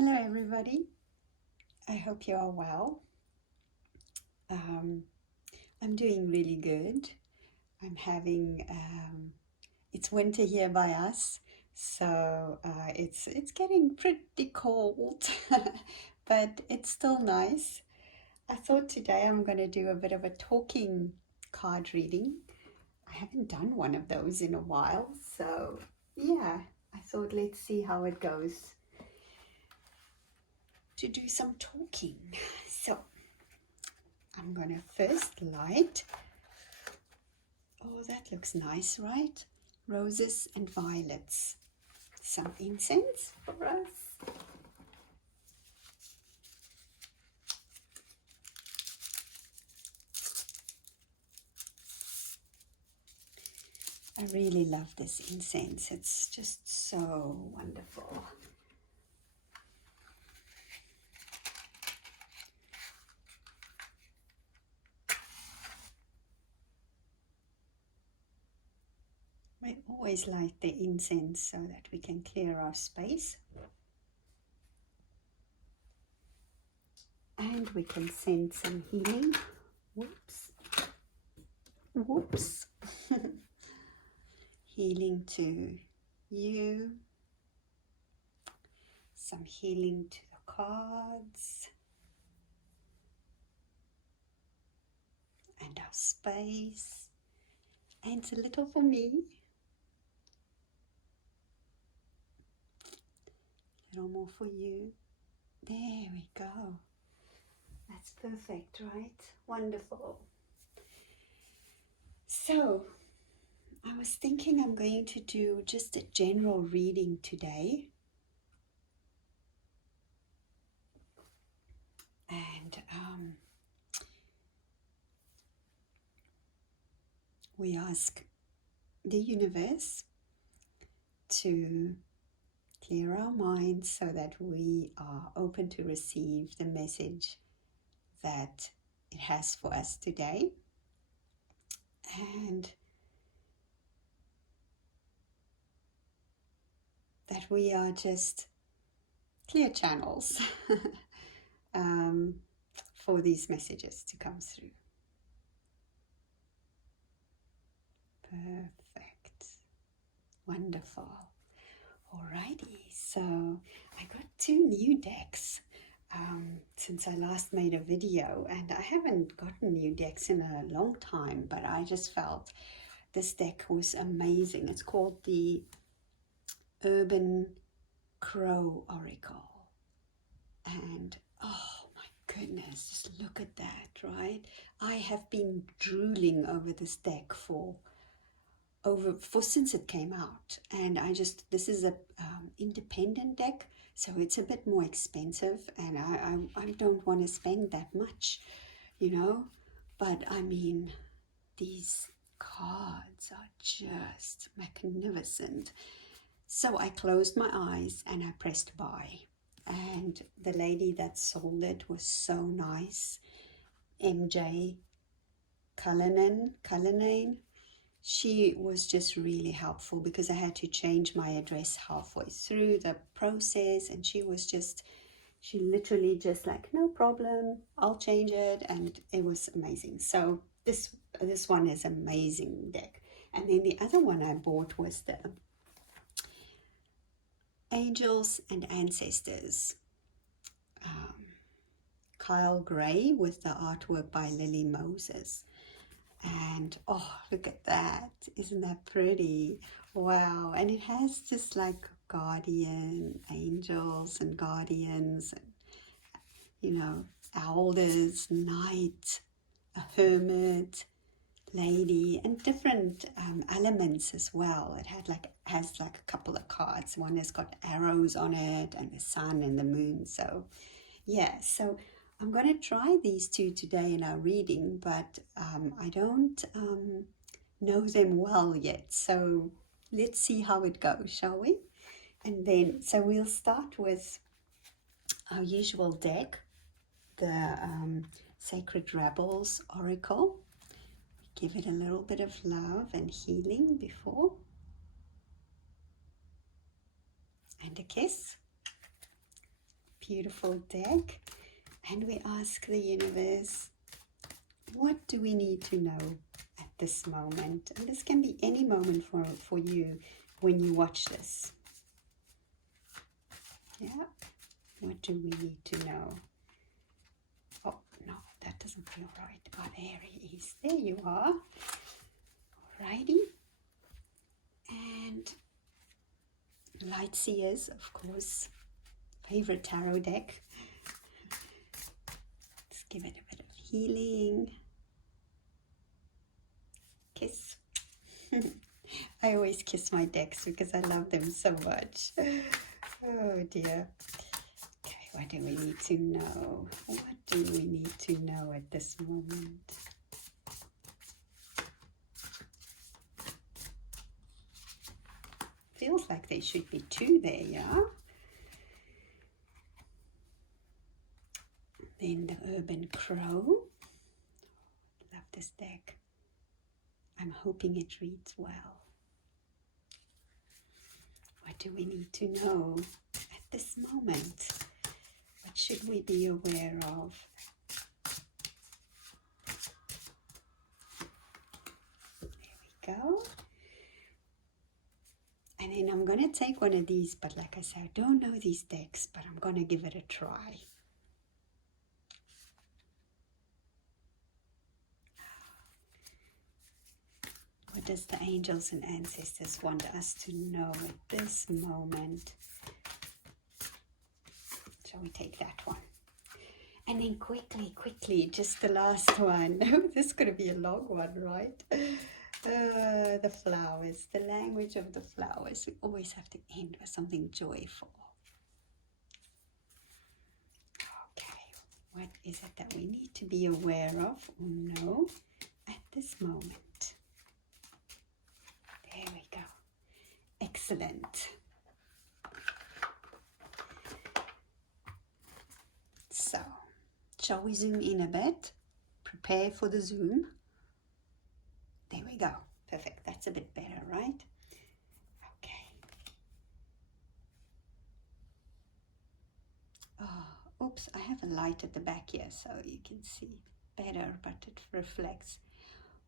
Hello, everybody. I hope you are well. Um, I'm doing really good. I'm having it's winter here by us, so it's getting pretty cold, but it's still nice. I thought today I'm going to do a bit of a talking card reading. I haven't done one of those in a while, so yeah, I thought let's see how it goes to do some talking. So I'm going to first light. Oh, that looks nice, right? Roses and violets. Some incense for us. I really love this incense. It's just so wonderful. We always light the incense so that we can clear our space. And we can send some healing. Whoops. Whoops. Healing to you. Some healing to the cards. And our space. And a little for me. A little more for you. There we go. That's perfect, right? Wonderful. So, I was thinking I'm going to do just a general reading today. And we ask the universe to clear our minds so that we are open to receive the message that it has for us today. And that we are just clear channels for these messages to come through. Perfect. Wonderful. Alrighty, so I got 2 new decks since I last made a video, and I haven't gotten new decks in a long time, but I just felt this deck was amazing. It's called the Urban Crow Oracle, and oh my goodness, just look at that, right? I have been drooling over this deck for since it came out, and this is a independent deck, so it's a bit more expensive, and I don't want to spend that much, but I mean, these cards are just magnificent. So I closed my eyes and I pressed buy, and the lady that sold it was so nice, MJ Cullinane. She was just really helpful because I had to change my address halfway through the process, and she literally just like, no problem, I'll change it, and it was amazing. So this one is amazing deck. And then the other one I bought was the Angels and Ancestors, Kyle Gray, with the artwork by Lily Moses. And oh, look at that, isn't that pretty? Wow. And it has just like guardian angels and guardians, and elders, knight, a hermit, lady, and different elements as well. It has like a couple of cards. One has got arrows on it, and the sun and the moon. So yeah, so I'm going to try these 2 today in our reading, but I don't know them well yet. So let's see how it goes, shall we? And then, so we'll start with our usual deck, the Sacred Rebels Oracle. Give it a little bit of love and healing before. And a kiss. beautiful deck, and we ask the universe, what do we need to know at this moment? And this can be any moment for you when you watch this. Yeah, what do we need to know? Oh, no, that doesn't feel right. Oh, there he is. There you are. Alrighty. And Light Seers, of course, favorite tarot deck. Let's give it a bit of healing. Kiss. I always kiss my decks because I love them so much. Oh dear. Okay, what do we need to know? What do we need to know at this moment? Feels like there should be two there, yeah? Then the Urban Crow. Love this deck. I'm hoping it reads well. What do we need to know at this moment? What should we be aware of? There we go. And then I'm going to take one of these, but like I said, I don't know these decks, but I'm going to give it a try. What does the angels and ancestors want us to know at this moment? Shall we take that one? And then quickly, just the last one. This is going to be a long one, right? The flowers, the language of the flowers. We always have to end with something joyful. Okay, what is it that we need to be aware of or know at this moment? There we go. Excellent. So, shall we zoom in a bit? Prepare for the zoom. There we go. Perfect. That's a bit better, right? Okay. Oh, oops. I have a light at the back here so you can see better, but it reflects.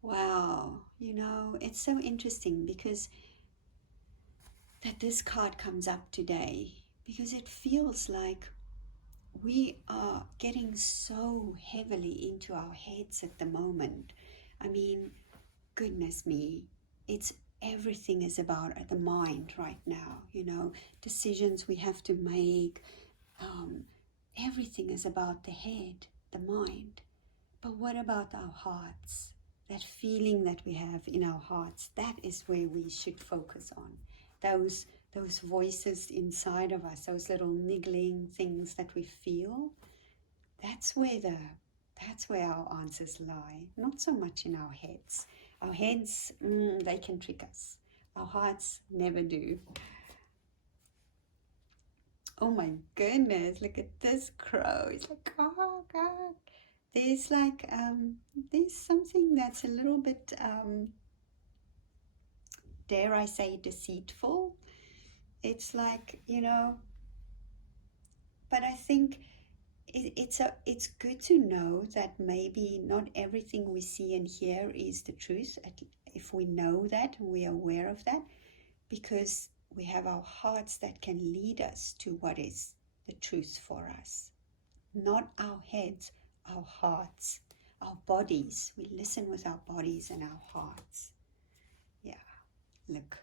Wow. You know, it's so interesting because that this card comes up today, because it feels like we are getting so heavily into our heads at the moment. I mean, goodness me, it's everything is about the mind right now, you know, decisions we have to make. Everything is about the head, the mind. But what about our hearts? That feeling that we have in our hearts, that is where we should focus on. Those voices inside of us, those little niggling things that we feel, that's where our answers lie, not so much in our heads. Our heads, they can trick us. Our hearts never do. Oh my goodness, look at this crow. It's like, oh God. There's like, there's something that's a little bit, dare I say, deceitful. It's like, you know, but I think it's good to know that maybe not everything we see and hear is the truth. If we know that, we are aware of that, because we have our hearts that can lead us to what is the truth for us. Not our heads, our hearts, our bodies. We listen with our bodies and our hearts. Yeah, look.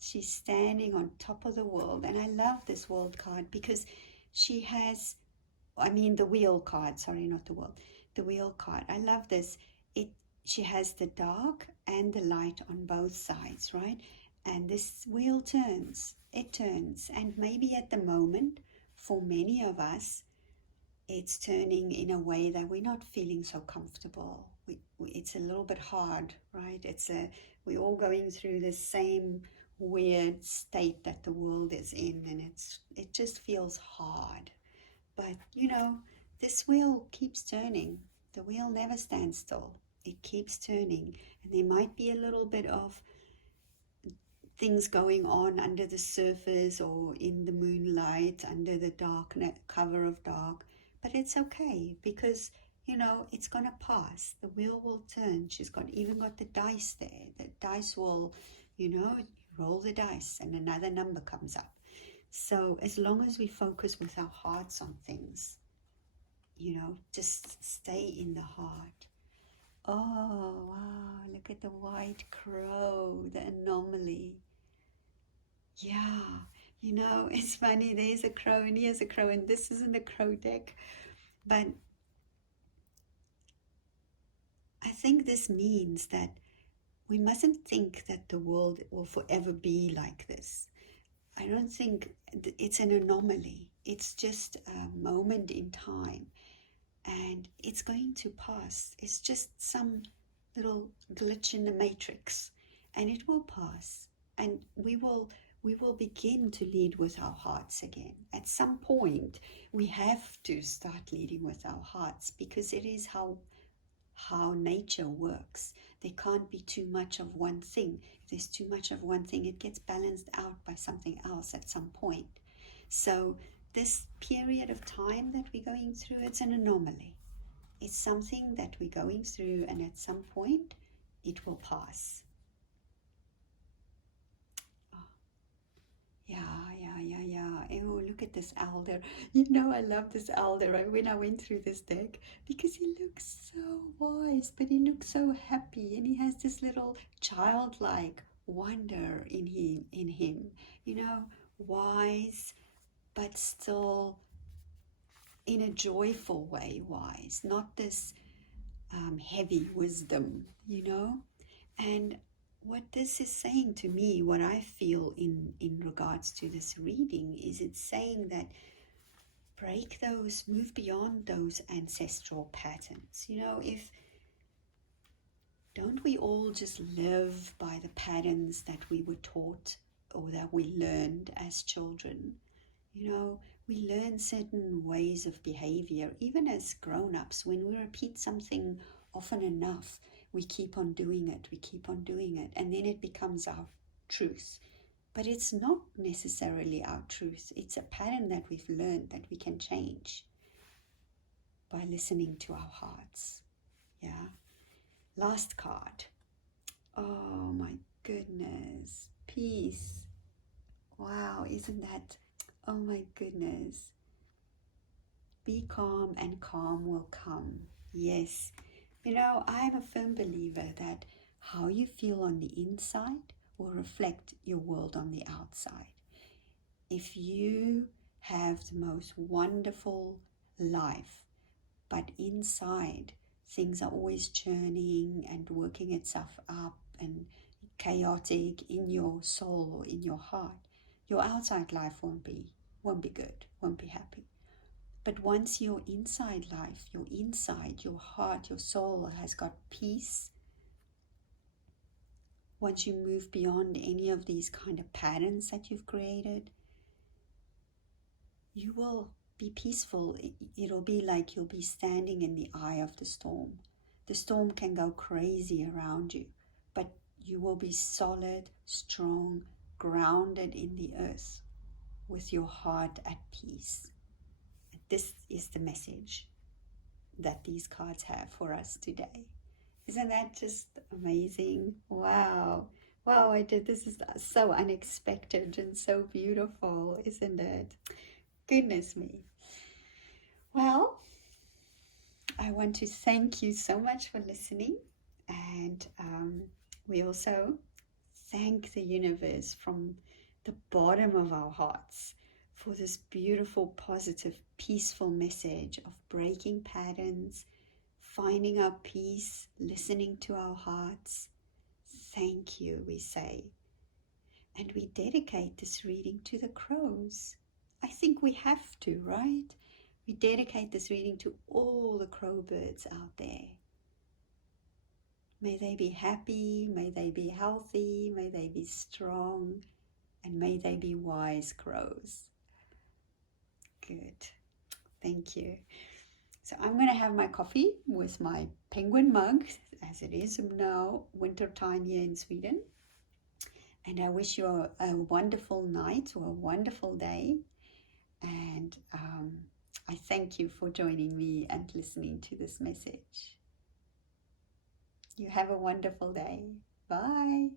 She's standing on top of the world. And I love this world card because she has, I mean the wheel card, sorry, not the world. The wheel card. I love this. She has the dark and the light on both sides, right? And this wheel turns. It turns. And maybe at the moment, for many of us, it's turning in a way that we're not feeling so comfortable. It's a little bit hard, right? We're all going through the same weird state that the world is in, and it just feels hard. But you know, this wheel keeps turning. The wheel never stands still. It keeps turning, and there might be a little bit of things going on under the surface or in the moonlight, under the dark cover of dark. But it's okay because, you know, it's going to pass. The wheel will turn. She's even got the dice there. The dice will, you know, roll the dice and another number comes up. So as long as we focus with our hearts on things, you know, just stay in the heart. Oh, wow, look at the white crow, the anomaly. Yeah, you know, it's funny, there's a crow and here's a crow, and this isn't a crow deck, but I think this means that we mustn't think that the world will forever be like this. I don't think it's an anomaly. It's just a moment in time and it's going to pass. It's just some little glitch in the matrix and it will pass, and we will begin to lead with our hearts again. At some point we have to start leading with our hearts because it is how nature works. There can't be too much of one thing. If there's too much of one thing, it gets balanced out by something else at some point. So this period of time that we're going through, it's an anomaly. It's something that we're going through, and at some point it will pass. Oh, yeah. Oh, look at this elder. You know, I love this elder when I went through this deck because he looks so wise, but he looks so happy, and he has this little childlike wonder in him, you know, wise, but still in a joyful way wise, not this heavy wisdom, you know. And what this is saying to me, what I feel in regards to this reading, is it's saying that break those, move beyond those ancestral patterns. You know, don't we all just live by the patterns that we were taught or that we learned as children? You know, we learn certain ways of behavior, even as grown-ups. When we repeat something often enough, we keep on doing it, and then it becomes our truth. But it's not necessarily our truth. It's a pattern that we've learned that we can change by listening to our hearts. Yeah. Last card. Oh my goodness. Peace. Wow, isn't that... Oh my goodness. Be calm and calm will come. Yes. You know, I'm a firm believer that how you feel on the inside will reflect your world on the outside. If you have the most wonderful life, but inside things are always churning and working itself up and chaotic in your soul or in your heart, your outside life won't be good, won't be happy. But once your inside life, your heart, your soul has got peace, once you move beyond any of these kind of patterns that you've created, you will be peaceful. It'll be like you'll be standing in the eye of the storm. The storm can go crazy around you, but you will be solid, strong, grounded in the earth with your heart at peace. This is the message that these cards have for us today. Isn't that just amazing? Wow. Wow, this is so unexpected and so beautiful, isn't it? Goodness me. Well, I want to thank you so much for listening, and we also thank the universe from the bottom of our hearts for this beautiful, positive, peaceful message of breaking patterns, finding our peace, listening to our hearts. Thank you, we say. And we dedicate this reading to the crows. I think we have to, right? We dedicate this reading to all the crow birds out there. May they be happy, may they be healthy, may they be strong, and may they be wise crows. Good. Thank you. So I'm going to have my coffee with my penguin mug, as it is now winter time here in Sweden. And I wish you a wonderful night or a wonderful day. And I thank you for joining me and listening to this message. You have a wonderful day. Bye.